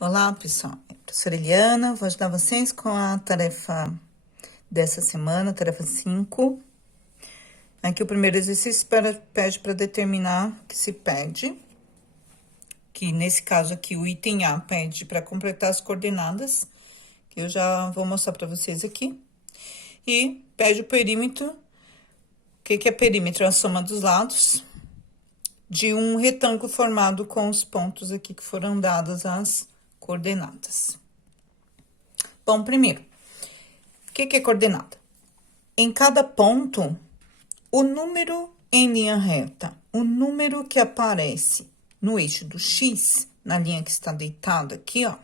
Olá, pessoal. Eu sou a professora Eliana, vou ajudar vocês com a tarefa dessa semana, tarefa 5. Aqui o primeiro exercício pede para determinar o que se pede, que nesse caso aqui o item A pede para completar as coordenadas, que eu já vou mostrar para vocês aqui. E pede o perímetro. O que é perímetro? É a soma dos lados de um retângulo formado com os pontos aqui que foram dadas as coordenadas. Bom, primeiro, o que é coordenada? Em cada ponto, o número em linha reta, o número que aparece no eixo do X, na linha que está deitada aqui, ó,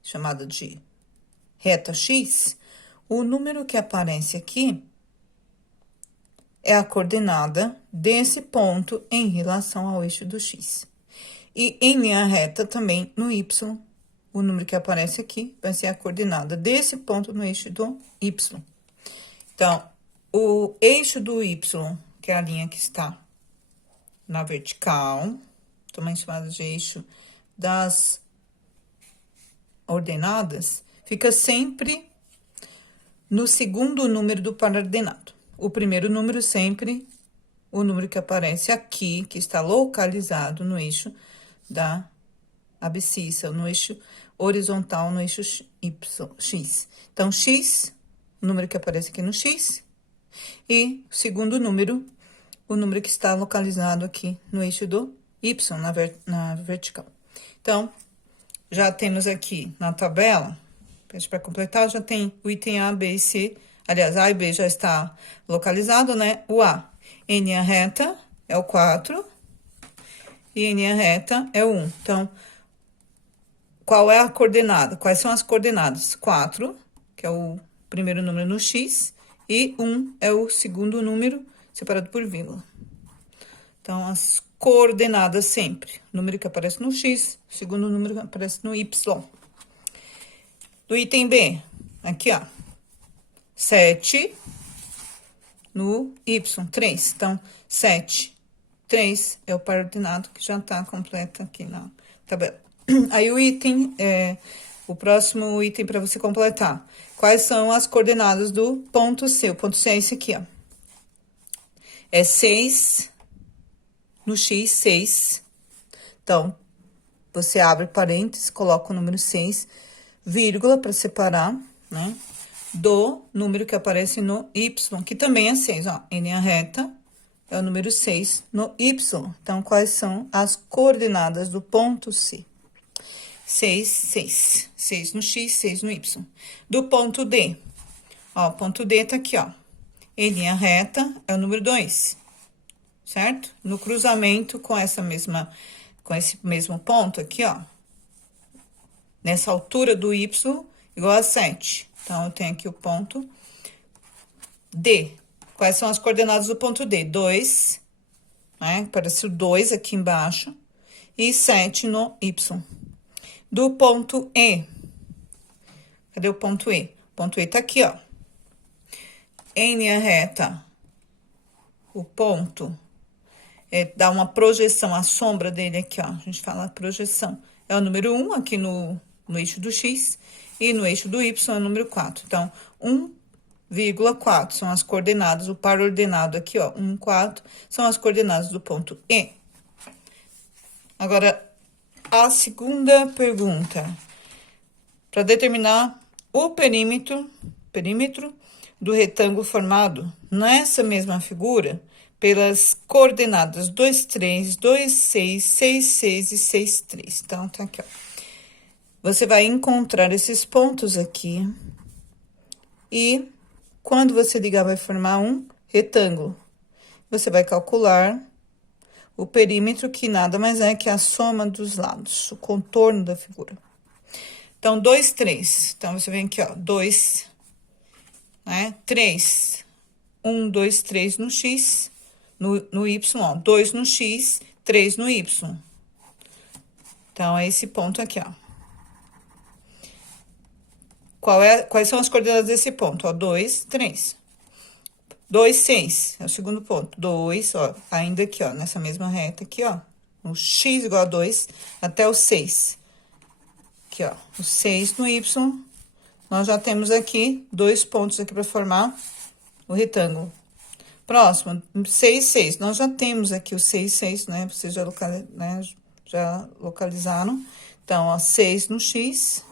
chamada de reta X, o número que aparece aqui é a coordenada desse ponto em relação ao eixo do X. E em linha reta também no Y, o número que aparece aqui vai ser a coordenada desse ponto no eixo do Y. Então, o eixo do Y, que é a linha que está na vertical, também chamada de eixo das ordenadas, fica sempre no segundo número do par ordenado. O primeiro número sempre o número que aparece aqui, que está localizado no eixo da abscissa, no eixo horizontal, no eixo X. Então, X, o número que aparece aqui no X, e o segundo número, o número que está localizado aqui no eixo do Y, na vertical. Então, já temos aqui na tabela, para completar, já tem o item A, B e C. Aliás, A e B já está localizado, né? O A em linha reta é o 4 e em linha reta é o 1. Então, qual é a coordenada? Quais são as coordenadas? 4, que é o primeiro número no X, e 1 é o segundo número separado por vírgula. Então, as coordenadas sempre. Número que aparece no X, segundo número que aparece no Y. Do item B, aqui, ó. 7 no Y, 3. Então, 7, 3 é o par ordenado que já tá completo aqui na tabela. Aí, o próximo item para você completar. Quais são as coordenadas do ponto C? O ponto C é esse aqui, ó. É 6 no X, 6. Então, você abre parênteses, coloca o número 6, vírgula, para separar, né? Do número que aparece no Y, que também é 6, ó. Em linha reta, é o número 6 no Y. Então, quais são as coordenadas do ponto C? 6, 6. 6 no X, 6 no Y. Do ponto D, ó, o ponto D tá aqui, ó. Em linha reta, é o número 2, certo? No cruzamento com esse mesmo ponto aqui, ó. Nessa altura do Y, igual a 7. Então, eu tenho aqui o ponto D. Quais são as coordenadas do ponto D? 2, né? Aparece o 2 aqui embaixo. E 7 no Y. Do ponto E. Cadê o ponto E? O ponto E tá aqui, ó. Em linha reta, o ponto dá uma projeção, a sombra dele aqui, ó. A gente fala projeção. É o número 1 aqui no eixo do X. E no eixo do Y é o número 4. Então, 1,4 são as coordenadas, o par ordenado aqui, ó, 1, 4, são as coordenadas do ponto E. Agora, a segunda pergunta. Para determinar o perímetro do retângulo formado nessa mesma figura, pelas coordenadas 2, 3, 2, 6, 6, 6 e 6, 3. Então, tá aqui, ó. Você vai encontrar esses pontos aqui. E quando você ligar, vai formar um retângulo. Você vai calcular o perímetro, que nada mais é que a soma dos lados, o contorno da figura. Então, 2, 3. Então, você vem aqui, ó, 2, né? 3. 1, 2, 3 no X, no Y, ó. 2 no X, 3 no Y. Então, é esse ponto aqui, ó. Quais são as coordenadas desse ponto? Ó, 2, 3. 2, 6, é o segundo ponto. 2, ó, ainda aqui, ó, nessa mesma reta aqui, ó. O X igual a 2 até o 6. Aqui, ó, o 6 no Y, nós já temos aqui 2 pontos aqui para formar o retângulo. Próximo, 6, 6. Nós já temos aqui o 6, 6, né? Vocês já localizaram. Então, ó, 6 no X,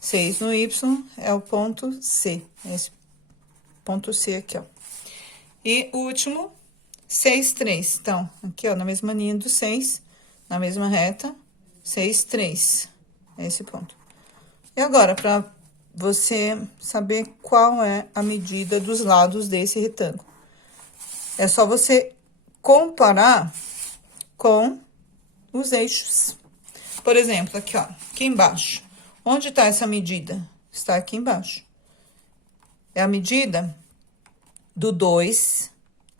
6 no Y, é o ponto C. Esse ponto C aqui, ó. E o último, 6, 3. Então, aqui, ó, na mesma linha do 6, na mesma reta, 6, 3. Esse ponto. E agora, para você saber qual é a medida dos lados desse retângulo. É só você comparar com os eixos. Por exemplo, aqui, ó, aqui embaixo. Onde tá essa medida? Está aqui embaixo. É a medida do 2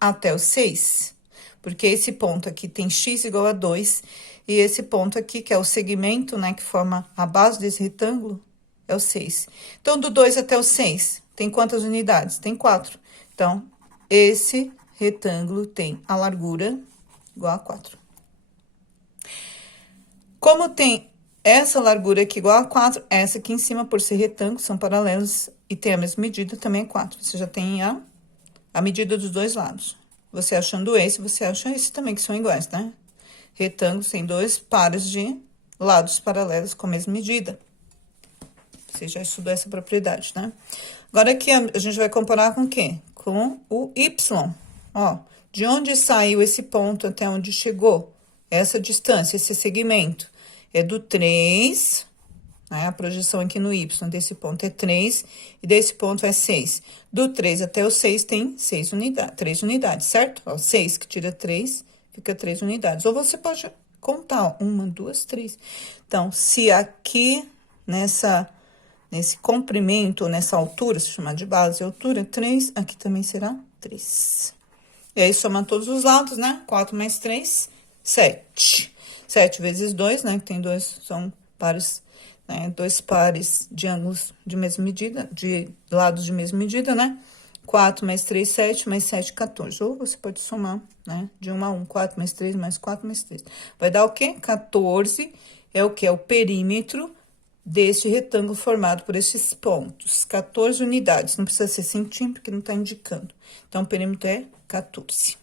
até o 6. Porque esse ponto aqui tem x igual a 2. E esse ponto aqui, que é o segmento, né, que forma a base desse retângulo, é o 6. Então, do 2 até o 6, tem quantas unidades? Tem 4. Então, esse retângulo tem a largura igual a 4. Como tem essa largura aqui igual a 4, essa aqui em cima, por ser retângulo, são paralelos e tem a mesma medida, também é 4. Você já tem a medida dos dois lados. Você achando esse, você acha esse também, que são iguais, né? Retângulos tem 2 pares de lados paralelos com a mesma medida. Você já estudou essa propriedade, né? Agora, aqui a gente vai comparar com o quê? Com o Y. Ó, de onde saiu esse ponto até onde chegou? Essa distância, esse segmento, é do 3, né? A projeção aqui no Y desse ponto é 3, e desse ponto é 6. Do 3 até o 6 tem 3 unidades, certo? Ó, 6 que tira 3, fica 3 unidades. Ou você pode contar, ó, 1, 2, 3. Então, se aqui, nesse comprimento, nessa altura, se chamar de base, altura 3, aqui também será 3. E aí, soma todos os lados, né? 4 mais 3, 7. 7 vezes 2, né? Que tem são pares, né? 2 pares de ângulos de mesma medida, de lados de mesma medida, né? 4 mais 3, 7, mais 7, 14. Ou você pode somar, né? De 1 a 1, 4 mais 3, mais 4 mais 3. Vai dar o quê? 14 é o quê? É o perímetro deste retângulo formado por esses pontos. 14 unidades. Não precisa ser centímetro, porque não tá indicando. Então, o perímetro é 14.